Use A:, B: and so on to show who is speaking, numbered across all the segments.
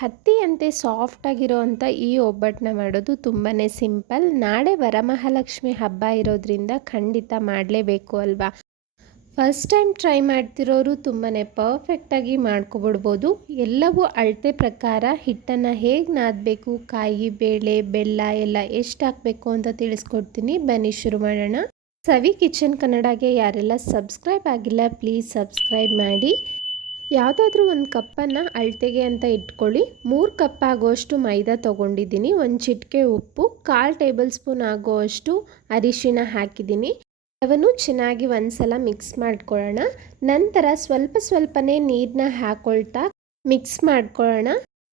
A: ಹತ್ತಿಯಂತೆ ಸಾಫ್ಟಾಗಿರೋ ಅಂಥ ಈ ಒಬ್ಬಟ್ಟನ್ನ ಮಾಡೋದು ತುಂಬಾ ಸಿಂಪಲ್ ನಾಳೆ ವರಮಹಾಲಕ್ಷ್ಮಿ ಹಬ್ಬ ಇರೋದ್ರಿಂದ ಖಂಡಿತ ಮಾಡಲೇಬೇಕು ಅಲ್ವಾ? ಫಸ್ಟ್ ಟೈಮ್ ಟ್ರೈ ಮಾಡ್ತಿರೋರು ತುಂಬಾ ಪರ್ಫೆಕ್ಟಾಗಿ ಮಾಡ್ಕೊಬಿಡ್ಬೋದು. ಎಲ್ಲವೂ ಅಳತೆ ಪ್ರಕಾರ ಹಿಟ್ಟನ್ನು ಹೇಗೆ ನಾದಬೇಕು, ಕಾಯಿ, ಬೇಳೆ, ಬೆಲ್ಲ ಎಲ್ಲ ಎಷ್ಟು ಹಾಕಬೇಕು ಅಂತ ತಿಳಿಸ್ಕೊಡ್ತೀನಿ. ಬನ್ನಿ ಶುರು ಮಾಡೋಣ. ಸವಿ ಕಿಚನ್ ಕನ್ನಡಗೆ ಯಾರೆಲ್ಲ ಸಬ್ಸ್ಕ್ರೈಬ್ ಆಗಿಲ್ಲ ಪ್ಲೀಸ್ ಸಬ್ಸ್ಕ್ರೈಬ್ ಮಾಡಿ. ಯಾವುದಾದ್ರೂ ಒಂದು ಕಪ್ಪನ್ನು ಅಳತೆಗೆ ಅಂತ ಇಟ್ಕೊಳ್ಳಿ. ಮೂರು ಕಪ್ ಆಗೋಷ್ಟು ಮೈದಾ ತೊಗೊಂಡಿದ್ದೀನಿ. ಒಂದು ಚಿಟಿಕೆ ಉಪ್ಪು, ಕಾಲು ಟೇಬಲ್ ಸ್ಪೂನ್ ಆಗೋಷ್ಟು ಅರಿಶಿನ ಹಾಕಿದ್ದೀನಿ. ಅವನ್ನು ಚೆನ್ನಾಗಿ ಒಂದ್ಸಲ ಮಿಕ್ಸ್ ಮಾಡ್ಕೊಳ್ಳೋಣ. ನಂತರ ಸ್ವಲ್ಪ ಸ್ವಲ್ಪನೇ ನೀರನ್ನ ಹಾಕೊಳ್ತಾ ಮಿಕ್ಸ್ ಮಾಡ್ಕೊಳ್ಳೋಣ.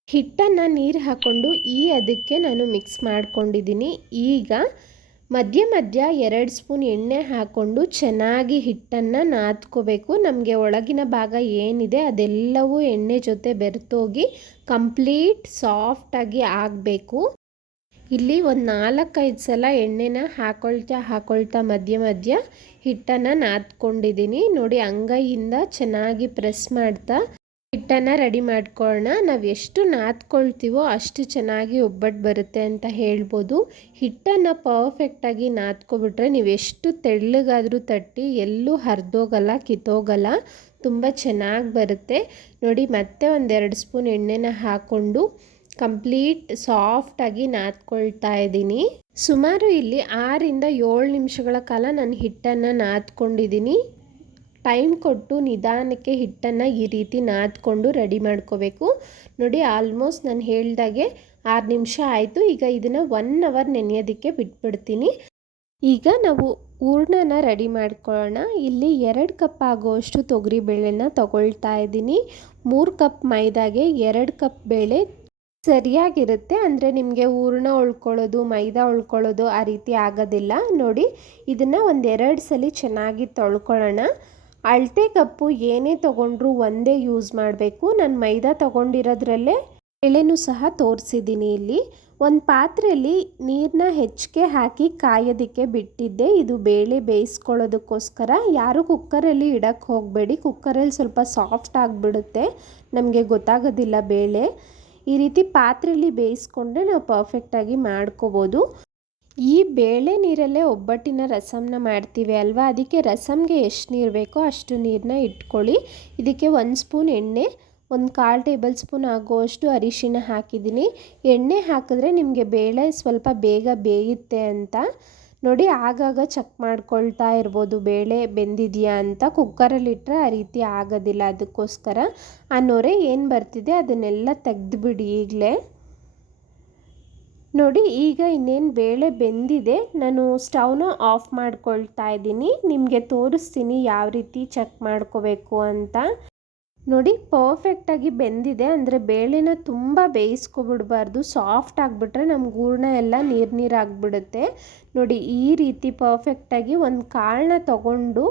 A: ಹಿಟ್ಟನ್ನು ನೀರು ಹಾಕ್ಕೊಂಡು ಈ ಅದಕ್ಕೆ ನಾನು ಮಿಕ್ಸ್ ಮಾಡ್ಕೊಂಡಿದ್ದೀನಿ. ಈಗ ಮಧ್ಯ ಮಧ್ಯ ಎರಡು ಸ್ಪೂನ್ ಎಣ್ಣೆ ಹಾಕ್ಕೊಂಡು ಚೆನ್ನಾಗಿ ಹಿಟ್ಟನ್ನು ನಾದ್ಕೋಬೇಕು. ನಮಗೆ ಒಳಗಿನ ಭಾಗ ಏನಿದೆ ಅದೆಲ್ಲವೂ ಎಣ್ಣೆ ಜೊತೆ ಬೆರೆತೋಗಿ ಕಂಪ್ಲೀಟ್ ಸಾಫ್ಟಾಗಿ ಆಗಬೇಕು. ಇಲ್ಲಿ ಒಂದು ನಾಲ್ಕೈದು ಸಲ ಎಣ್ಣೆನ ಹಾಕೊಳ್ತಾ ಹಾಕೊಳ್ತಾ ಮಧ್ಯ ಮಧ್ಯ ಹಿಟ್ಟನ್ನು ನಾದ್ಕೊಂಡಿದ್ದೀನಿ. ನೋಡಿ, ಅಂಗೈಯಿಂದ ಚೆನ್ನಾಗಿ ಪ್ರೆಸ್ ಮಾಡ್ತಾ ಹಿಟ್ಟನ್ನು ರೆಡಿ ಮಾಡ್ಕೊಳ್ಳೋಣ ನಾವು ಎಷ್ಟು ನಾದ್ಕೊಳ್ತೀವೋ ಅಷ್ಟು ಚೆನ್ನಾಗಿ ಒಬ್ಬಟ್ಟು ಬರುತ್ತೆ ಅಂತ ಹೇಳ್ಬೋದು. ಹಿಟ್ಟನ್ನು ಪರ್ಫೆಕ್ಟಾಗಿ ನಾದ್ಕೊಬಿಟ್ರೆ ನೀವು ಎಷ್ಟು ತೆಳ್ಳಗಾದರೂ ತಟ್ಟಿ ಎಲ್ಲೂ ಹರಿದೋಗಲ್ಲ, ಕಿತ್ತೋಗಲ್ಲ. ತುಂಬ ಚೆನ್ನಾಗಿ ಬರುತ್ತೆ. ನೋಡಿ, ಮತ್ತೆ ಒಂದೆರಡು ಸ್ಪೂನ್ ಎಣ್ಣೆನ ಹಾಕ್ಕೊಂಡು ಕಂಪ್ಲೀಟ್ ಸಾಫ್ಟಾಗಿ ನಾದ್ಕೊಳ್ತಾ ಇದ್ದೀನಿ. ಸುಮಾರು ಇಲ್ಲಿ ಆರಿಂದ ಏಳು ನಿಮಿಷಗಳ ಕಾಲ ನಾನು ಹಿಟ್ಟನ್ನು ನಾದ್ಕೊಂಡಿದ್ದೀನಿ. ಟೈಮ್ ಕೊಟ್ಟು ನಿಧಾನಕ್ಕೆ ಹಿಟ್ಟನ್ನು ಈ ರೀತಿ ನಾದ್ಕೊಂಡು ರೆಡಿ ಮಾಡ್ಕೋಬೇಕು. ನೋಡಿ ಆಲ್ಮೋಸ್ಟ್ ನಾನು ಹೇಳ್ದಾಗೆ ಆರು ನಿಮಿಷ ಆಯಿತು. ಈಗ ಇದನ್ನು ಒನ್ ಅವರ್ ನೆನೆಯೋದಕ್ಕೆ ಬಿಟ್ಬಿಡ್ತೀನಿ. ಈಗ ನಾವು ಹೂರ್ಣನ ರೆಡಿ ಮಾಡ್ಕೊಳ್ಳೋಣ. ಇಲ್ಲಿ ಎರಡು ಕಪ್ ಆಗುವಷ್ಟು ತೊಗರಿ ಬೇಳೆನ ತಗೊಳ್ತಾ ಇದ್ದೀನಿ. ಮೂರು ಕಪ್ ಮೈದಾಗೆ ಎರಡು ಕಪ್ ಬೇಳೆ ಸರಿಯಾಗಿರುತ್ತೆ. ಅಂದರೆ ನಿಮಗೆ ಹೂರ್ಣ ಉಳ್ಕೊಳ್ಳೋದು, ಮೈದಾ ಉಳ್ಕೊಳ್ಳೋದು ಆ ರೀತಿ ಆಗೋದಿಲ್ಲ. ನೋಡಿ, ಇದನ್ನು ಒಂದೆರಡು ಸಲ ಚೆನ್ನಾಗಿ ತೊಳ್ಕೊಳ್ಳೋಣ. ಅಳತೆ ಕಪ್ಪು ಏನೇ ತೊಗೊಂಡ್ರೂ ಒಂದೇ ಯೂಸ್ ಮಾಡಬೇಕು. ನಾನು ಮೈದಾ ತಗೊಂಡಿರೋದ್ರಲ್ಲೇ ಎಳೆನೂ ಸಹ ತೋರಿಸಿದ್ದೀನಿ ಇಲ್ಲಿ. ಒಂದು ಪಾತ್ರೆಯಲ್ಲಿ ನೀರನ್ನ ಹೆಚ್ಚಿಗೆ ಹಾಕಿ ಕಾಯೋದಕ್ಕೆ ಬಿಟ್ಟಿದ್ದೆ. ಇದು ಬೇಳೆ ಬೇಯಿಸ್ಕೊಳ್ಳೋದಕ್ಕೋಸ್ಕರ. ಯಾರು ಕುಕ್ಕರಲ್ಲಿ ಇಡಕ್ಕೆ ಹೋಗಬೇಡಿ. ಕುಕ್ಕರಲ್ಲಿ ಸ್ವಲ್ಪ ಸಾಫ್ಟ್ ಆಗಿಬಿಡುತ್ತೆ. ನಮಗೆ ಗೊತ್ತಾಗೋದಿಲ್ಲ ಬೇಳೆ. ಈ ರೀತಿ ಪಾತ್ರೆಯಲ್ಲಿ ಬೇಯಿಸ್ಕೊಂಡ್ರೆ ನಾವು ಪರ್ಫೆಕ್ಟಾಗಿ ಮಾಡ್ಕೋಬೋದು. ಈ ಬೇಳೆ ನೀರಲ್ಲೇ ಒಬ್ಬಟ್ಟಿನ ರಸಮ್ನ ಮಾಡ್ತೀವಿ ಅಲ್ವಾ? ಅದಕ್ಕೆ ರಸಮ್ಗೆ ಎಷ್ಟು ನೀರು ಬೇಕೋ ಅಷ್ಟು ನೀರನ್ನ ಇಟ್ಕೊಳ್ಳಿ. ಇದಕ್ಕೆ ಒಂದು ಸ್ಪೂನ್ ಎಣ್ಣೆ, ಒಂದು ಕಾಲು ಟೇಬಲ್ ಸ್ಪೂನ್ ಆಗುವಷ್ಟು ಅರಿಶಿನ ಹಾಕಿದ್ದೀನಿ. ಎಣ್ಣೆ ಹಾಕಿದ್ರೆ ನಿಮಗೆ ಬೇಳೆ ಸ್ವಲ್ಪ ಬೇಗ ಬೇಯುತ್ತೆ ಅಂತ. ನೋಡಿ, ಆಗಾಗ ಚೆಕ್ ಮಾಡ್ಕೊಳ್ತಾ ಇರ್ಬೋದು. ಬೇಳೆ ಬೆಂದಿದೆಯಾ ಅಂತ ಕುಕ್ಕರಲ್ಲಿಟ್ಟರೆ ಆ ರೀತಿ ಆಗೋದಿಲ್ಲ ಅದಕ್ಕೋಸ್ಕರ. ಆ ನೊರೆ ಏನು ಬರ್ತಿದೆ ಅದನ್ನೆಲ್ಲ ತೆಗೆದುಬಿಡಿ ಈಗಲೇ. ನೋಡಿ, ಈಗ ಇನ್ನೇನು ಬೇಳೆ ಬೆಂದಿದೆ. ನಾನು ಸ್ಟವ್ನ ಆಫ್ ಮಾಡ್ಕೊಳ್ತಾ ಇದ್ದೀನಿ. ನಿಮಗೆ ತೋರಿಸ್ತೀನಿ ಯಾವ ರೀತಿ ಚೆಕ್ ಮಾಡ್ಕೋಬೇಕು ಅಂತ. ನೋಡಿ ಪರ್ಫೆಕ್ಟಾಗಿ ಬೆಂದಿದೆ. ಅಂದರೆ ಬೇಳೆನ ತುಂಬ ಬೇಯಿಸ್ಕೊಬಿಡ್ಬಾರ್ದು. ಸಾಫ್ಟ್ ಆಗಿಬಿಟ್ರೆ ನಮ್ಗೆ ಹೂರ್ಣ ಎಲ್ಲ ನೀರು ನೀರಾಗ್ಬಿಡುತ್ತೆ ನೋಡಿ, ಈ ರೀತಿ ಪರ್ಫೆಕ್ಟಾಗಿ ಒಂದು ಕಾಳನ್ನ ತಗೊಂಡು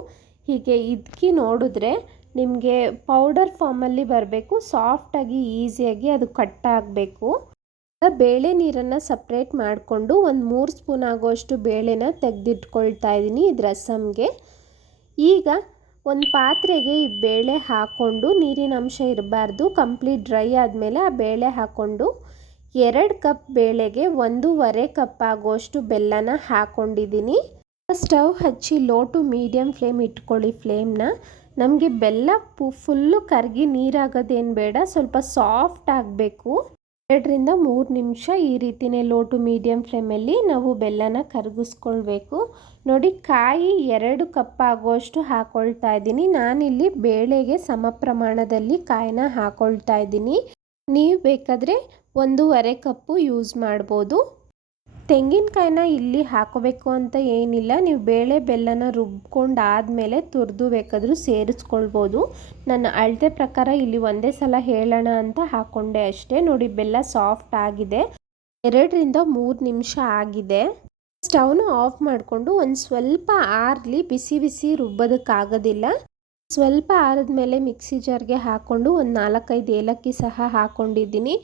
A: ಹೀಗೆ ಇದ್ಕಿ ನೋಡಿದ್ರೆ ನಿಮಗೆ ಪೌಡರ್ ಫಾರ್ಮಲ್ಲಿ ಬರಬೇಕು. ಸಾಫ್ಟಾಗಿ ಈಸಿಯಾಗಿ ಅದು ಕಟ್ ಆಗಬೇಕು. ಬೇಳೆ ನೀರನ್ನು ಸಪ್ರೇಟ್ ಮಾಡಿಕೊಂಡು ಒಂದು ಮೂರು ಸ್ಪೂನ್ ಆಗೋಷ್ಟು ಬೇಳೆನ ತೆಗೆದಿಟ್ಕೊಳ್ತಾ ಇದ್ದೀನಿ ಇದು ರಸಮ್ಗೆ ಈಗ ಒಂದು ಪಾತ್ರೆಗೆ ಈ ಬೇಳೆ ಹಾಕ್ಕೊಂಡು ನೀರಿನ ಅಂಶ ಇರಬಾರ್ದು ಕಂಪ್ಲೀಟ್ ಡ್ರೈ ಆದಮೇಲೆ ಆ ಬೇಳೆ ಹಾಕ್ಕೊಂಡು ಎರಡು ಕಪ್ ಬೇಳೆಗೆ ಒಂದೂವರೆ ಕಪ್ ಆಗೋಷ್ಟು ಬೆಲ್ಲನ ಹಾಕ್ಕೊಂಡಿದ್ದೀನಿ ಸ್ಟವ್ ಹಚ್ಚಿ ಲೋ ಟು ಮೀಡಿಯಮ್ ಫ್ಲೇಮ್ ಇಟ್ಕೊಳ್ಳಿ ಫ್ಲೇಮ್ನ ನಮಗೆ ಬೆಲ್ಲ ಪು ಫುಲ್ಲು ಕರಗಿ ನೀರಾಗೋದೇನು ಬೇಡ, ಸ್ವಲ್ಪ ಸಾಫ್ಟ್ ಆಗಬೇಕು. ಎರಡರಿಂದ ಮೂರು ನಿಮಿಷ ಈ ರೀತಿಯೇ ಲೋ ಟು ಮೀಡಿಯಮ್ ಫ್ಲೇಮಲ್ಲಿ ನಾವು ಬೆಲ್ಲನ ಕರಗಿಸ್ಕೊಳ್ಬೇಕು. ನೋಡಿ, ಕಾಯಿ ಎರಡು ಕಪ್ ಆಗುವಷ್ಟು ಹಾಕೊಳ್ತಾ ಇದ್ದೀನಿ. ನಾನಿಲ್ಲಿ ಬೇಳೆಗೆ ಸಮ ಪ್ರಮಾಣದಲ್ಲಿ ಕಾಯಿನ ಹಾಕ್ಕೊಳ್ತಾ ಇದ್ದೀನಿ. ನೀವು ಬೇಕಾದರೆ ಒಂದೂವರೆ ಕಪ್ಪು ಯೂಸ್ ಮಾಡ್ಬೋದು. ತೆಂಗಿನಕಾಯಿನ ಇಲ್ಲಿ ಹಾಕೋಬೇಕು ಅಂತ ಏನಿಲ್ಲ. ನೀವು ಬೇಳೆ ಬೆಲ್ಲನ ರುಬ್ಕೊಂಡು ಆದಮೇಲೆ ತುರಿದು ಬೇಕಾದರೂ ಸೇರಿಸ್ಕೊಳ್ಬೋದು. ನನ್ನ ಅಳತೆ ಪ್ರಕಾರ ಇಲ್ಲಿ ಒಂದೇ ಸಲ ಹೇಳೋಣ ಅಂತ ಹಾಕ್ಕೊಂಡೆ ಅಷ್ಟೇ. ನೋಡಿ, ಬೆಲ್ಲ ಸಾಫ್ಟ್ ಆಗಿದೆ. ಎರಡರಿಂದ ಮೂರು ನಿಮಿಷ ಆಗಿದೆ. ಸ್ಟವ್ನ ಆಫ್ ಮಾಡಿಕೊಂಡು ಒಂದು ಸ್ವಲ್ಪ ಆರಲಿ ಬಿಸಿ ಬಿಸಿ ರುಬ್ಬೋದಕ್ಕಾಗೋದಿಲ್ಲ. ಸ್ವಲ್ಪ ಆರಿದ್ಮೇಲೆ ಮಿಕ್ಸಿ ಜಾರ್ಗೆ ಹಾಕ್ಕೊಂಡು ಒಂದು ನಾಲ್ಕೈದು ಏಲಕ್ಕಿ ಸಹ ಹಾಕ್ಕೊಂಡಿದ್ದೀನಿ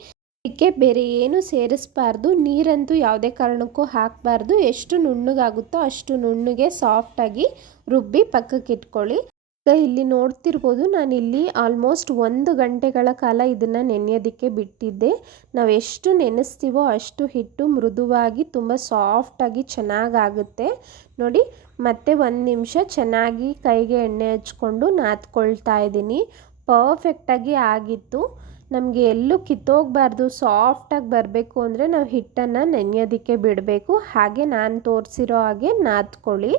A: ಇದಕ್ಕೆ ಬೇರೆ ಏನು ಸೇರಿಸ್ಬಾರ್ದು. ನೀರಂತೂ ಯಾವುದೇ ಕಾರಣಕ್ಕೂ ಹಾಕಬಾರ್ದು. ಎಷ್ಟು ನುಣ್ಣಗಾಗುತ್ತೋ ಅಷ್ಟು ನುಣ್ಣಗೆ ಸಾಫ್ಟಾಗಿ ರುಬ್ಬಿ ಪಕ್ಕಕ್ಕೆ ಇಟ್ಕೊಳ್ಳಿ. ಈಗ ಇಲ್ಲಿ ನೋಡ್ತಿರ್ಬೋದು, ನಾನಿಲ್ಲಿ ಆಲ್ಮೋಸ್ಟ್ ಒಂದು ಗಂಟೆಗಳ ಕಾಲ ಇದನ್ನು ನೆನೆಯೋದಕ್ಕೆ ಬಿಟ್ಟಿದ್ದೆ. ನಾವು ಎಷ್ಟು ನೆನೆಸ್ತೀವೋ ಅಷ್ಟು ಹಿಟ್ಟು ಮೃದುವಾಗಿ ತುಂಬ ಸಾಫ್ಟಾಗಿ ಚೆನ್ನಾಗಾಗುತ್ತೆ. ನೋಡಿ, ಮತ್ತೆ ಒಂದು ನಿಮಿಷ ಚೆನ್ನಾಗಿ ಕೈಗೆ ಎಣ್ಣೆ ಹಚ್ಕೊಂಡು ನಾದ್ಕೊಳ್ತಾ ಇದ್ದೀನಿ. ಪರ್ಫೆಕ್ಟಾಗಿ ಆಗಿತ್ತು. ನಮಗೆ ಎಲ್ಲೂ ಕಿತ್ತೋಗಬಾರ್ದು ಸಾಫ್ಟಾಗಿ ಬರಬೇಕು ಅಂದರೆ ನಾವು ಹಿಟ್ಟನ್ನು ನೆನೆಯೋದಕ್ಕೆ ಬಿಡಬೇಕು. ಹಾಗೆ ನಾನು ತೋರಿಸಿರೋ ಹಾಗೆ ನಾದ್ಕೊಳ್ಳಿ.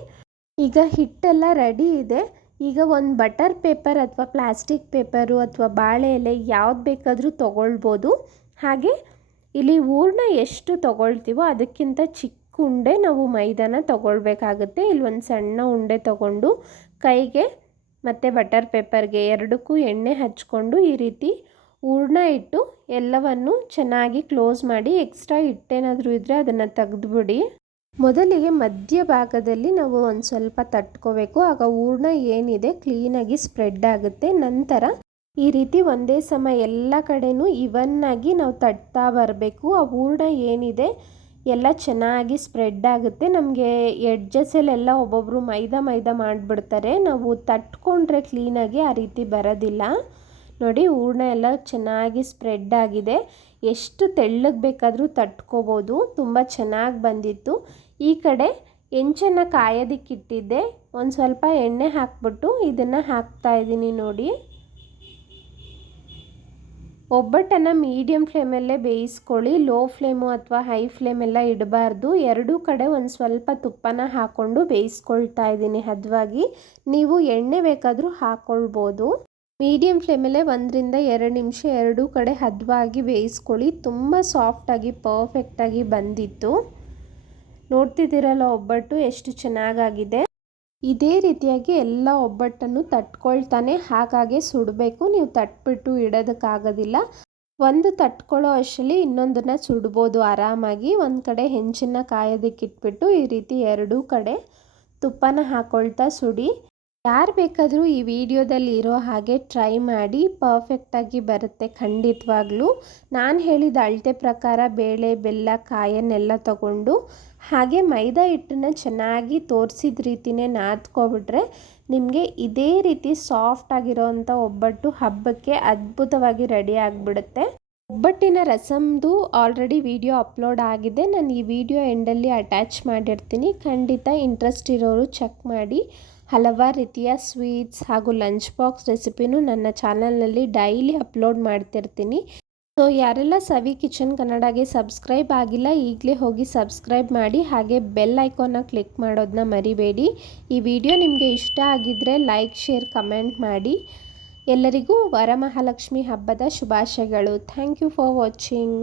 A: ಈಗ ಹಿಟ್ಟೆಲ್ಲ ರೆಡಿ ಇದೆ. ಈಗ ಒಂದು ಬಟರ್ ಪೇಪರ್ ಅಥವಾ ಪ್ಲಾಸ್ಟಿಕ್ ಪೇಪರು ಅಥವಾ ಬಾಳೆ ಎಲೆ ಯಾವ್ದು ಬೇಕಾದರೂ ತೊಗೊಳ್ಬೋದು. ಹಾಗೆ ಇಲ್ಲಿ ಹೂರ್ಣ ಎಷ್ಟು ತೊಗೊಳ್ತೀವೋ ಅದಕ್ಕಿಂತ ಚಿಕ್ಕ ಉಂಡೆ ನಾವು ಮೈದಾನ ತೊಗೊಳ್ಬೇಕಾಗುತ್ತೆ. ಇಲ್ಲಿ ಒಂದು ಸಣ್ಣ ಉಂಡೆ ತೊಗೊಂಡು ಕೈಗೆ ಮತ್ತು ಬಟರ್ ಪೇಪರ್ಗೆ ಎರಡಕ್ಕೂ ಎಣ್ಣೆ ಹಚ್ಕೊಂಡು ಈ ರೀತಿ ಹೂರ್ಣ ಇಟ್ಟು ಎಲ್ಲವನ್ನು ಚೆನ್ನಾಗಿ ಕ್ಲೋಸ್ ಮಾಡಿ ಎಕ್ಸ್ಟ್ರಾ ಹಿಟ್ಟೇನಾದರೂ ಇದ್ದರೆ ಅದನ್ನು ತೆಗೆದುಬಿಡಿ. ಮೊದಲಿಗೆ ಮಧ್ಯಭಾಗದಲ್ಲಿ ನಾವು ಒಂದು ಸ್ವಲ್ಪ ತಟ್ಕೋಬೇಕು. ಆಗ ಹೂರ್ಣ ಏನಿದೆ ಕ್ಲೀನಾಗಿ ಸ್ಪ್ರೆಡ್ ಆಗುತ್ತೆ. ನಂತರ ಈ ರೀತಿ ಒಂದೇ ಸಮ ಎಲ್ಲ ಕಡೆನೂ ಇವನ್ನಾಗಿ ನಾವು ತಟ್ತಾ ಬರಬೇಕು. ಆ ಹೂರ್ಣ ಏನಿದೆ ಎಲ್ಲ ಚೆನ್ನಾಗಿ ಸ್ಪ್ರೆಡ್ ಆಗುತ್ತೆ. ನಮಗೆ ಎಡ್ಜಸ್ಸಲ್ಲೆಲ್ಲ ಒಬ್ಬೊಬ್ಬರು ಮೈದಾ ಮೈದಾ ಮಾಡಿಬಿಡ್ತಾರೆ. ನಾವು ತಟ್ಕೊಂಡ್ರೆ ಕ್ಲೀನಾಗಿ ಆ ರೀತಿ ಬರೋದಿಲ್ಲ. ನೋಡಿ ಹೂರ್ಣ ಎಲ್ಲ ಚೆನ್ನಾಗಿ ಸ್ಪ್ರೆಡ್ ಆಗಿದೆ. ಎಷ್ಟು ತೆಳ್ಳಗೆ ಬೇಕಾದರೂ ತಟ್ಕೋಬೋದು. ತುಂಬ ಚೆನ್ನಾಗಿ ಬಂದಿತ್ತು. ಈ ಕಡೆ ಹೆಂಚನ್ನು ಕಾಯೋದಕ್ಕಿಟ್ಟಿದ್ದೆ ಒಂದು ಸ್ವಲ್ಪ ಎಣ್ಣೆ ಹಾಕ್ಬಿಟ್ಟು ಇದನ್ನು ಹಾಕ್ತಾ ಇದ್ದೀನಿ ನೋಡಿ. ಒಬ್ಬಟ್ಟನ್ನು ಮೀಡಿಯಮ್ ಫ್ಲೇಮಲ್ಲೇ ಬೇಯಿಸ್ಕೊಳ್ಳಿ. ಲೋ ಫ್ಲೇಮು ಅಥವಾ ಹೈ ಫ್ಲೇಮೆಲ್ಲ ಇಡಬಾರ್ದು. ಎರಡೂ ಕಡೆ ಒಂದು ಸ್ವಲ್ಪ ತುಪ್ಪನ ಹಾಕ್ಕೊಂಡು ಬೇಯಿಸ್ಕೊಳ್ತಾ ಇದ್ದೀನಿ ಹದವಾಗಿ. ನೀವು ಎಣ್ಣೆ ಬೇಕಾದರೂ ಹಾಕ್ಕೊಳ್ಬೋದು ಮೀಡಿಯಮ್ ಫ್ಲೇಮಲ್ಲೇ ಒಂದರಿಂದ ಎರಡು ನಿಮಿಷ, ಎರಡೂ ಕಡೆ ಹದವಾಗಿ ಬೇಯಿಸ್ಕೊಳ್ಳಿ. ತುಂಬ ಸಾಫ್ಟಾಗಿ ಪರ್ಫೆಕ್ಟಾಗಿ ಬಂದಿತ್ತು. ನೋಡ್ತಿದ್ದೀರಲ್ಲ ಒಬ್ಬಟ್ಟು ಎಷ್ಟು ಚೆನ್ನಾಗಾಗಿದೆ. ಇದೇ ರೀತಿಯಾಗಿ ಎಲ್ಲ ಒಬ್ಬಟ್ಟನ್ನು ತಟ್ಕೊಳ್ತಾನೆ, ಹಾಗಾಗಿ ಸುಡಬೇಕು. ನೀವು ತಟ್ಬಿಟ್ಟು ಇಡೋದಕ್ಕಾಗೋದಿಲ್ಲ. ಒಂದು ತಟ್ಕೊಳ್ಳೋ ಅಷ್ಟರಲ್ಲಿ ಇನ್ನೊಂದನ್ನು ಸುಡ್ಬೋದು ಆರಾಮಾಗಿ. ಒಂದು ಕಡೆ ಹೆಂಚಿನ ಕಾಯೋದಕ್ಕಿಟ್ಬಿಟ್ಟು ಈ ರೀತಿ ಎರಡೂ ಕಡೆ ತುಪ್ಪನ ಹಾಕ್ಕೊಳ್ತಾ ಸುಡಿ. ಯಾರು ಬೇಕಾದರೂ ಈ ವಿಡಿಯೋದಲ್ಲಿ ಇರೋ ಹಾಗೆ ಟ್ರೈ ಮಾಡಿ ಪರ್ಫೆಕ್ಟಾಗಿ ಬರುತ್ತೆ ಖಂಡಿತವಾಗ್ಲೂ. ನಾನು ಹೇಳಿದ ಅಳತೆ ಪ್ರಕಾರ ಬೇಳೆ, ಬೆಲ್ಲ, ಕಾಯನ್ನೆಲ್ಲ ತಗೊಂಡು ಹಾಗೆ ಮೈದಾ ಹಿಟ್ಟನ್ನು ಚೆನ್ನಾಗಿ ತೋರಿಸಿದ ರೀತಿಯೇ ನಾದ್ಕೊಬಿಟ್ರೆ ನಿಮಗೆ ಇದೇ ರೀತಿ ಸಾಫ್ಟ್ ಆಗಿರೋವಂಥ ಒಬ್ಬಟ್ಟು ಹಬ್ಬಕ್ಕೆ ಅದ್ಭುತವಾಗಿ ರೆಡಿ ಆಗಿಬಿಡುತ್ತೆ. ಒಬ್ಬಟ್ಟಿನ ರಸಮ್ದು ಆಲ್ರೆಡಿ ವಿಡಿಯೋ ಅಪ್ಲೋಡ್ ಆಗಿದೆ. ನಾನು ಈ ವಿಡಿಯೋ ಎಂಡಲ್ಲಿ ಅಟ್ಯಾಚ್ ಮಾಡಿರ್ತೀನಿ. ಖಂಡಿತ ಇಂಟ್ರೆಸ್ಟ್ ಇರೋರು ಚೆಕ್ ಮಾಡಿ. ಹಲವಾರು ರೀತಿಯ ಸ್ವೀಟ್ಸ್ ಹಾಗೂ ಲಂಚ್ ಬಾಕ್ಸ್ ರೆಸಿಪಿನೂ ನನ್ನ ಚಾನಲ್ನಲ್ಲಿ ಡೈಲಿ ಅಪ್ಲೋಡ್ ಮಾಡ್ತಿರ್ತೀನಿ. ಸೊ, ಯಾರೆಲ್ಲ ಸವಿ ಕಿಚನ್ ಕನ್ನಡಗೆ ಸಬ್ಸ್ಕ್ರೈಬ್ ಆಗಿಲ್ಲ, ಈಗಲೇ ಹೋಗಿ ಸಬ್ಸ್ಕ್ರೈಬ್ ಮಾಡಿ, ಹಾಗೆ ಬೆಲ್ ಐಕಾನ್ನ ಕ್ಲಿಕ್ ಮಾಡೋದನ್ನ ಮರಿಬೇಡಿ. ಈ ವಿಡಿಯೋ ನಿಮಗೆ ಇಷ್ಟ ಆಗಿದ್ದರೆ ಲೈಕ್, ಶೇರ್, ಕಮೆಂಟ್ ಮಾಡಿ. ಎಲ್ಲರಿಗೂ ವರಮಹಾಲಕ್ಷ್ಮಿ ಹಬ್ಬದ ಶುಭಾಶಯಗಳು. Thank you for watching.